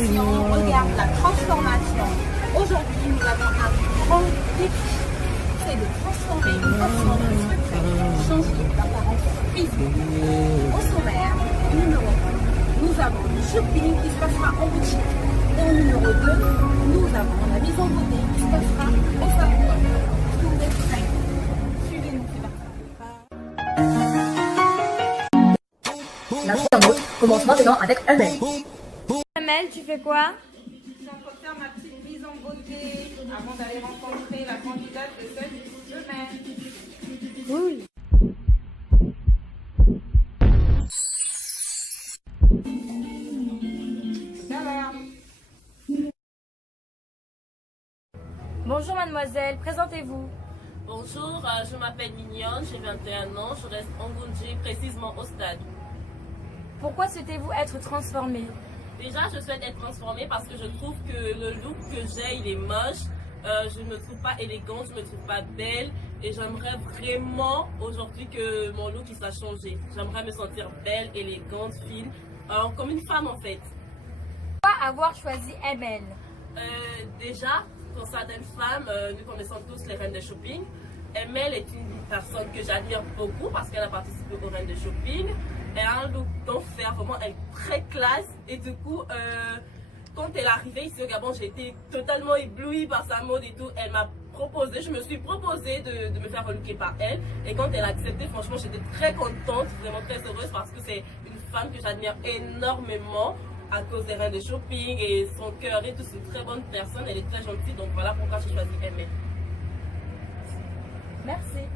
l'évolution, regarde la transformation. Aujourd'hui, nous avons un grand défi. C'est de transformer une façon de changer l'apparence physique. Au sommaire, numéro 1, nous avons le shopping qui se passera en boutique. Et au numéro 2, nous avons la mise en beauté qui se passera au salon. Est-ce que vous êtes prêts? Suivez-nous, c'est parti. La internaute commence maintenant avec un mail. Amel, tu fais quoi? Je suis en train de faire ma petite mise en beauté avant d'aller rencontrer la candidate de cette semaine. Oui. Ça va? Bonjour mademoiselle, présentez-vous. Bonjour, je m'appelle Mignonne, j'ai 21 ans, je reste en Goundji, précisément au stade. Pourquoi souhaitez-vous être transformée? Déjà, je souhaite être transformée parce que je trouve que le look que j'ai, il est moche. Je ne me trouve pas élégante, je ne me trouve pas belle. Et j'aimerais vraiment aujourd'hui que mon look il soit changé. J'aimerais me sentir belle, élégante, fine, comme une femme en fait. Pourquoi avoir choisi Amel? Déjà, pour certaines femmes, nous connaissons tous les reines de shopping. Emel est une personne que j'admire beaucoup parce qu'elle a participé aux reines de shopping. Elle a un look d'enfer, vraiment elle est très classe. Et du coup, quand elle est arrivée ici au Gabon, j'ai été totalement éblouie par sa mode et tout. Elle m'a proposé, je me suis proposé de me faire relooker par elle. Et quand elle a accepté, franchement, j'étais très contente, vraiment très heureuse parce que c'est une femme que j'admire énormément à cause des reines de shopping et son cœur et tout. C'est une très bonne personne, elle est très gentille. Donc voilà pourquoi j'ai choisi Emel. Merci.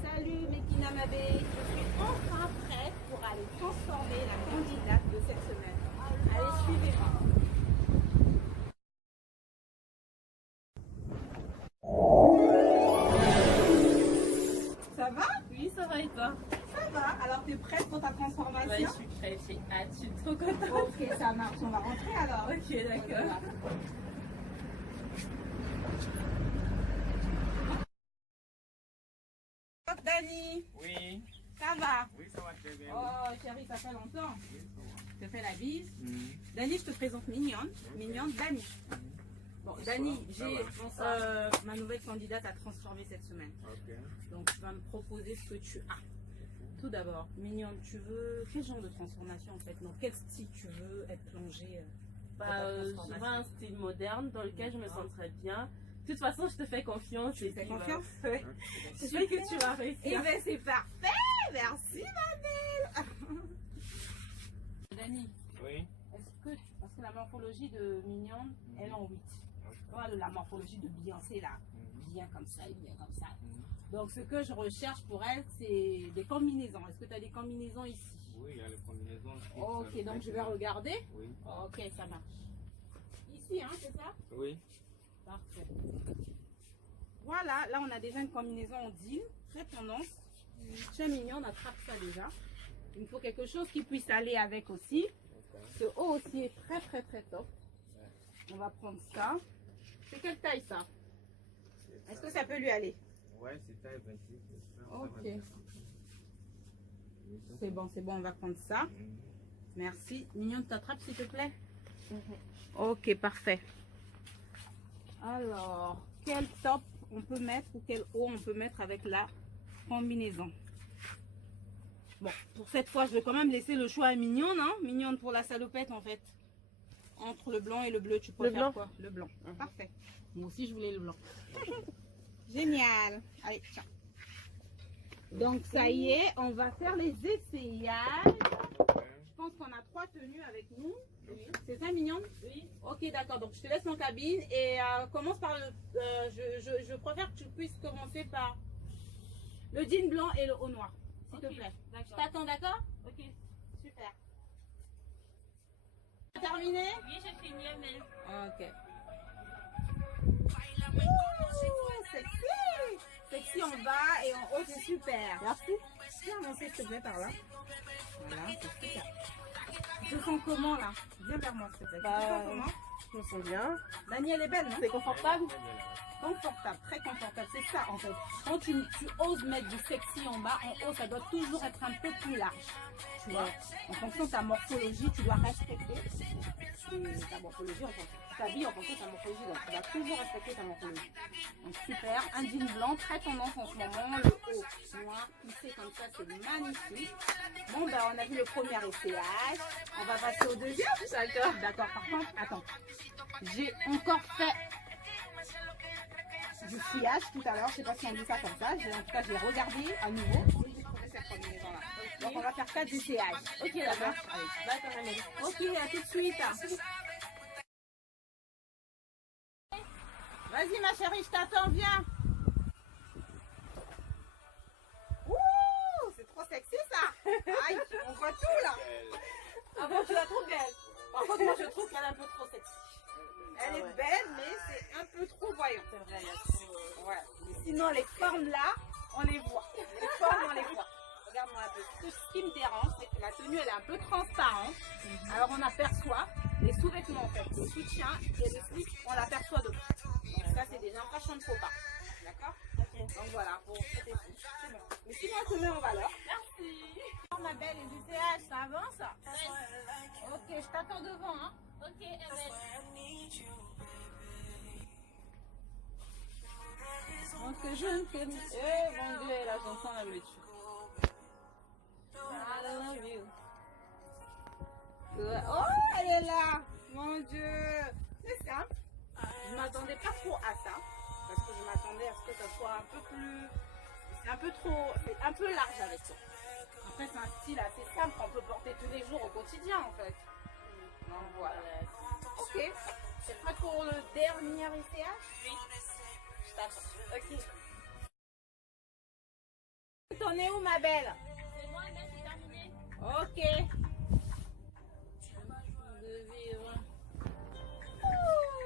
Salut Mekina Mabé, je suis enfin prête pour aller transformer la candidate de cette semaine. Allez, suivez-moi. Ça va? Oui, ça va et toi? Ça va. Alors, tu es prête pour ta transformation? Ouais, je suis prête, j'ai hâte, je suis trop contente. Ok, ça marche. On va rentrer alors. Ok, d'accord. Dani, Oui, ça va? oui, ça va très bien. Oh, chérie, ça fait longtemps. Oui, ça va. Je te fais la bise. Mhm. Dani, je te présente Mignonne. Mignonne, Dani. Bon, Dani, j'ai ma nouvelle candidate à transformer cette semaine. Ok. Donc, tu vas me proposer ce que tu as. Tout d'abord, Mignonne, tu veux quel genre de transformation en fait? Dans quel style tu veux être plongée dans ta Je transformation? veux un style moderne dans lequel je me sentirais bien. De toute façon, je te fais confiance. Tu me fais confiance? Ouais. Je sais que tu vas réussir. Eh bien, c'est parfait! Merci, ma belle! Dani, Oui. est-ce que parce que la morphologie de Mignonne, elle est en 8. Voilà la morphologie de Beyoncé là. Bien comme ça et bien comme ça. Donc, ce que je recherche pour elle, c'est des combinaisons. Est-ce que tu as des combinaisons ici? Oui, il y a les combinaisons. Ok, donc je vais regarder. Oui. Ok, ça marche. Ici, hein, c'est ça? Oui. Parfait. Voilà, là on a déjà une combinaison en deal, très tendance. Très mignon, on attrape ça déjà. Il me faut quelque chose qui puisse aller avec aussi. Ce haut aussi est très très très top. On va prendre ça. C'est quelle taille ça? Est-ce que ça peut lui aller? Ouais, c'est taille 26. Ok. C'est bon, on va prendre ça. Merci. Mignonne, t'attrapes s'il te plaît? Ok, parfait. Alors, quel top on peut mettre ou quel haut on peut mettre avec la combinaison? Bon, pour cette fois, je vais quand même laisser le choix à Mignonne, hein? Mignonne pour la salopette en fait. Entre le blanc et le bleu, tu préfères blanc. quoi? Le blanc. Parfait. Moi aussi, je voulais le blanc. Génial. Allez, tiens. Donc, ça y est, on va faire les essayages. Je pense qu'on a 3 tenues avec nous. Oui. C'est ça, Mignonne? Oui. Ok, d'accord. Donc, je te laisse en cabine et commence par le... je préfère que tu puisses commencer par le jean blanc et le haut noir, s'il te plaît. Je t'attends, d'accord? Ok, super. Terminé? Oui, j'ai fini, mais... Ok. Ouh, sexy! Sexy en bas et en haut, c'est super. Merci. Viens avancer, s'il te plaît, par là. Voilà, c'est super. Tu te sens comment là? Viens vers moi, s'il te plaît. Tu te sens comment? Je me sens bien. Dani, elle est belle, non? C'est confortable. Confortable, très confortable. C'est ça, en fait. Quand tu oses mettre du sexy en bas, en haut, ça doit toujours être un peu plus large. Tu vois, en fonction de ta morphologie, tu dois respecter ta morphologie, ta vie en fonction de ta morphologie. Donc, tu dois toujours respecter ta morphologie. Donc, super. Un jean blanc, très tendance en ce moment. Le haut noir, plissé comme ça, c'est magnifique. Bon, ben, on a vu le premier essayage. On va passer au deuxième. D'accord. D'accord, par contre, attends. J'ai encore fait du sillage tout à l'heure. Je sais pas si on dit ça comme ça. En tout cas, je l'ai regardé à nouveau. Oui, j'ai trouvé cette combinaison-là. Donc, on va faire 4 essayages. Ok, Ça d'accord. marche? Allez. D'accord, Amélie. Ok, à tout de suite. Vas-y, ma chérie, je t'attends, viens. Ouh, c'est trop sexy ça. Aïe, on voit tout là. Ah bon, tu la trouves belle. Par contre, moi, je trouve qu'elle est un peu trop sexy. Elle est ouais. belle, mais c'est un peu trop voyant. C'est vrai, il y a trop... Ouais. Mais sinon, les formes là, on les voit. Les formes, on les voit. Regarde-moi un peu. Ce qui me dérange, c'est que la tenue, elle est un peu transparente. Alors, on aperçoit les sous-vêtements, en fait. Les soutiens et les slips, on l'aperçoit de Donc, ça, c'est déjà un fashion de faux pas. D'accord? Donc, voilà, pour cet effet. C'est bon. Mais sinon, on te met en valeur. Merci. Oh, ma belle, les UCH, ça avance? Ok, je t'attends devant, hein. Ok, Emel. Donc, je ne connais. Eh, mon Dieu, la chanson, elle me tue. I love you. Oh, elle est là. Mon Dieu. C'est simple. Je ne m'attendais pas trop à ça. Parce que je m'attendais à ce que ça soit un peu plus. C'est un peu trop. C'est un peu large avec toi. Après, c'est un style assez simple qu'on peut porter tous les jours au quotidien, en fait. Donc, voilà. Ok. C'est prêt pour le dernier essayage? Oui. Je t'attends. Ok. T'en es où, ma belle? C'est moi, Emel, c'est terminé. Ok.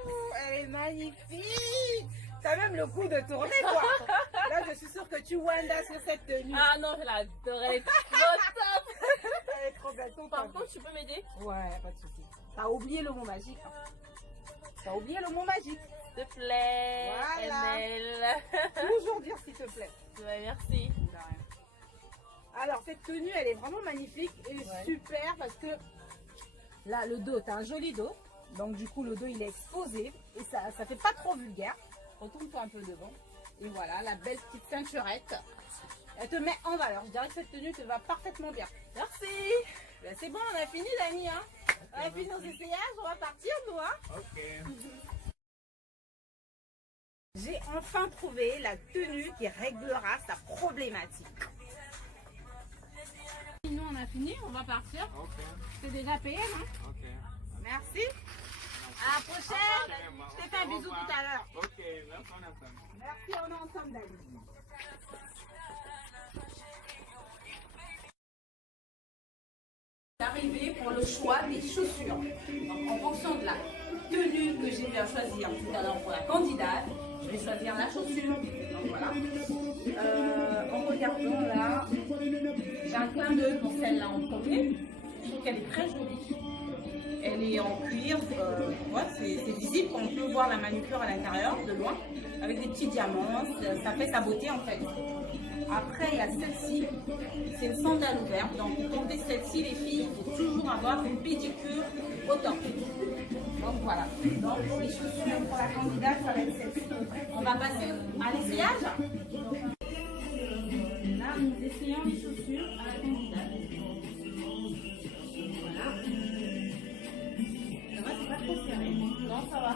Ouh, elle est magnifique. T'as même le coup de tourner, quoi. Là, je suis sûre que tu wandas sur cette tenue. Ah non, je l'adore. Elle est trop top. Elle est trop belle. Par contre, tu peux m'aider? Ouais, pas de souci. T'as oublié le mot magique. Hein. T'as oublié le mot magique. S'il te plaît, Voilà. Emel. Toujours dire s'il te plaît. Ouais, merci. De rien. Alors, cette tenue, elle est vraiment magnifique et super parce que là, le dos, t'as un joli dos. Donc, du coup, le dos, il est exposé et ça fait pas trop vulgaire. Retourne-toi un peu devant. Et voilà, la belle petite ceinturette. Elle te met en valeur. Je dirais que cette tenue te va parfaitement bien. Merci. Ben, c'est bon, on a fini, Dani. Hein. On a fini nos essayages, on va partir, nous. Hein. Ok. J'ai enfin trouvé la tenue qui réglera sa problématique. Nous, on a fini, on va partir. Ok. C'est déjà payé, non? Ok. Merci. À la prochaine. Je t'ai fait un bisou tout à l'heure. Ok, merci on ensemble. Merci, on est ensemble, Dani. Arrivé pour le choix des chaussures. Donc, en fonction de la tenue que j'ai bien choisir tout à l'heure pour la candidate, je vais choisir la chaussure. Donc voilà. En regardant là, j'ai un clin d'œil pour celle-là en premier. Je trouve qu'elle est très jolie. Elle est en cuir, ouais, c'est visible, on peut voir la manucure à l'intérieur, de loin, avec des petits diamants, ça fait sa beauté en fait. Après, il y a celle-ci, c'est une sandale ouverte, donc pour porter celle-ci, les filles, il faut toujours avoir une pédicure au top. Donc voilà, donc les chaussures pour la candidate, ça va être celle-ci. On va passer à l'essayage. Là, nous essayons les chaussures à la candidate. Voilà. Ça va, c'est pas trop serré. Non, ça va.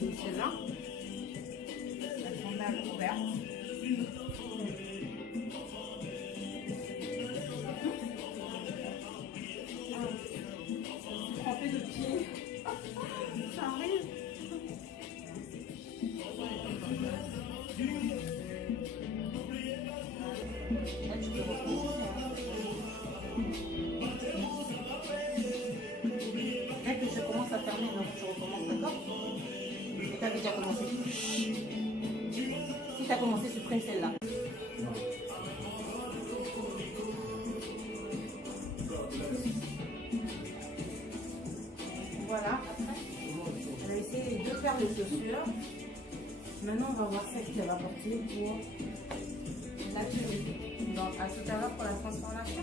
Celle-là, la sandale ouverte. Trempé de pied. Ça arrive. Là, tu peux recommencer. Dès que je commence à fermer, donc je recommence, d'accord? Et t'avais déjà commencé. Si t'as commencé, supprime celle-là. Voilà. Elle a essayé les 2 paires de chaussures. Maintenant, on va voir celle qu'elle va porter pour la tenue. Donc, à tout à l'heure pour la transformation.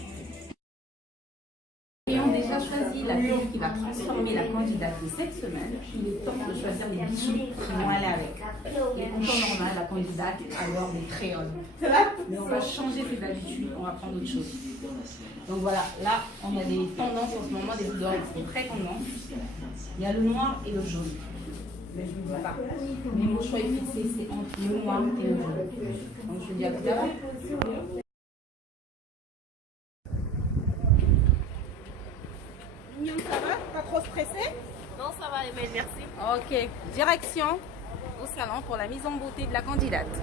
Ayant déjà choisi la tenue qui va transformer la candidate de cette semaine, il est temps de choisir les bijoux qui vont aller avec. Et en temps normal, la candidate alors des créoles. Mais on va changer ses habitudes, on va prendre autre chose. Donc voilà, là, on a des tendances en ce moment, des couleurs qui sont très tendances. Il y a le noir et le jaune. Mais je ne vous dis pas. Mais mon choix est fixé, c'est entre le noir et le jaune. Donc je vous dis à tout à l'heure. Ça va? Pas trop stressé? Non, ça va, Emel, merci. Ok, direction au salon pour la mise en beauté de la candidate.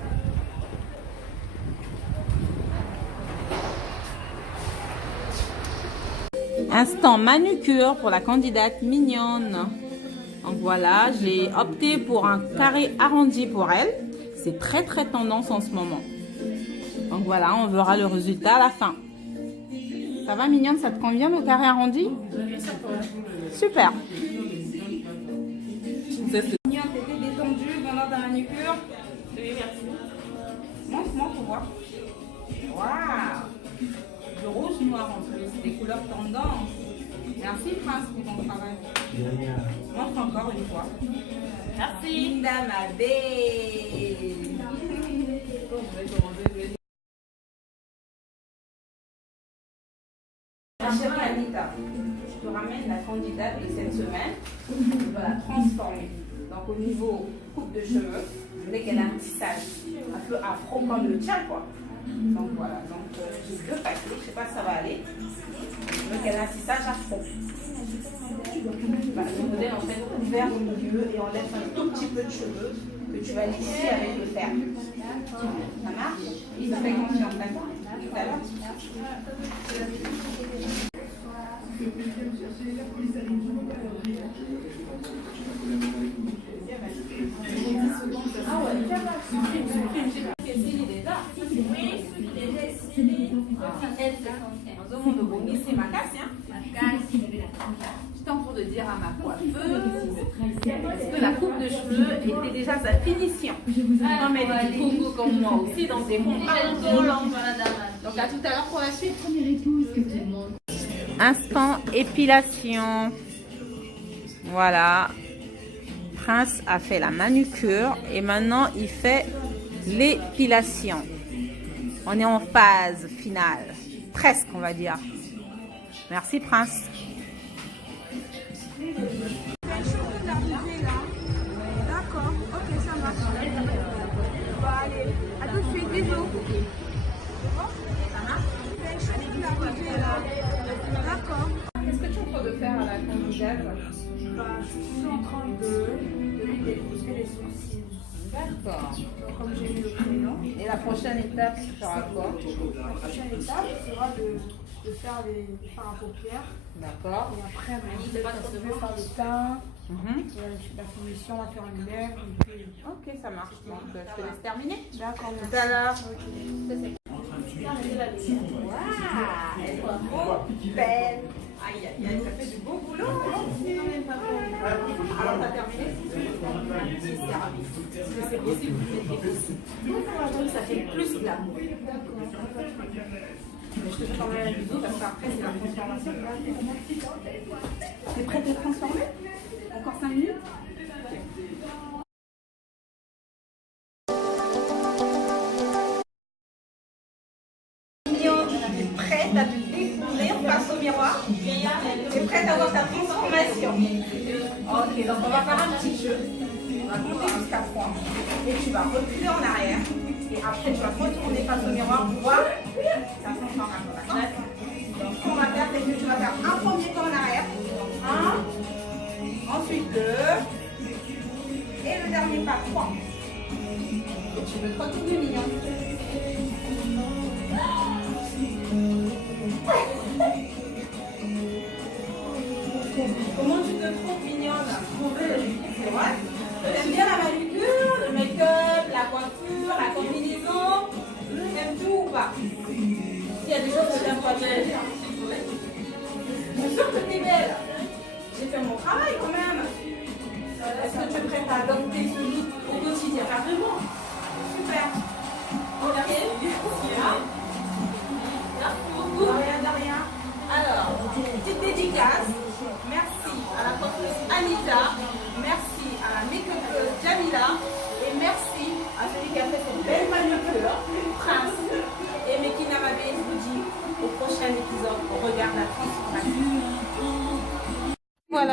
Instant manucure pour la candidate mignonne. Donc voilà, j'ai opté pour un carré arrondi pour elle. C'est très très tendance en ce moment. Donc voilà, on verra le résultat à la fin. Ça va mignonne, ça te convient le carré arrondi? Super. Mignonne, t'étais détendue pendant ta manucure? Oui, merci. Montre-moi pour voir. Waouh! Le rouge noir en plus, des couleurs tendances. Merci Prince pour ton travail. Montre encore une fois. Merci. Linda, ma belle. Ma chérie Anita, je te ramène la candidate de cette semaine. Je vais la transformer. Donc au niveau coupe de cheveux, je voulais qu'elle ait un tissage un peu afro comme le tien quoi. Donc voilà, donc j'ai 2 paquets, je ne sais pas si ça va aller. Je veux qu'elle ait un tissage afro. Voilà, le modèle en fait ouvert au milieu et on laisse un tout petit peu de cheveux que tu vas lisser avec le fer. Ça marche? Je te fais confiance, d'accord? Tout à l'heure. Ah ouais, j'étais en train de dire à ma coiffeuse que la coupe de cheveux était déjà sa finition. Comme elle est coco comme moi aussi, donc des fonds pas trop longs. Donc à tout à l'heure pour la suite. Instant épilation. Voilà. Prince a fait la manucure et maintenant il fait l'épilation. On est en phase finale. Presque, on va dire. Merci Prince. D'accord, ok, ça marche. Bon, allez, à tout de suite, bisous. D'accord. Qu'est-ce que tu es en train de faire à la candidate? Je suis en train de lui déposer les sourcils. D'accord. Comme j'ai mis le crayon. Et la prochaine étape, tu feras quoi? La prochaine étape sera de faire un paupière. D'accord. Et après, je vais faire le teint. La finition, on va faire une lèvre. Ok, ça marche. Donc, je te laisse terminer. D'accord, Tout à l'heure. Waouh, elle est trop belle. Aïe, aïe, aïe, ça fait du beau boulot. Alors, t'as terminé? C'est servi. Est-ce que c'est possible? Ça fait plus glamour. Mais je te fais quand même un bisou parce qu'après, c'est la transformation. T'es prête à te transformer? Encore 5 minutes? T'es prête à te découvrir face au miroir? T'es prête à avoir ta transformation? Ok, donc on va faire un petit jeu. On va compter jusqu'à 3. Et tu vas reculer en arrière. Et après, tu vas retourner face au miroir pour voir ta transformation. Donc, ce qu'on va faire, c'est que tu vas faire un premier pas en arrière. 1, ensuite 2. Et le dernier pas, 3. Et tu veux te retourner mignon.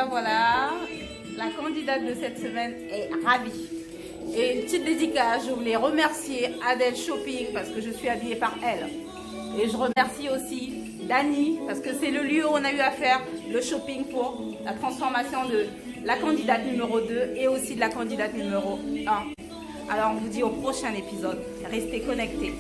voilà. La candidate de cette semaine est ravie. Et une petite dédicace, je voulais remercier Adèle Shopping parce que je suis habillée par elle. Et je remercie aussi Dani parce que c'est le lieu où on a eu à faire le shopping pour la transformation de la candidate numéro 2 et aussi de la candidate numéro 1. Alors on vous dit au prochain épisode. Restez connectés.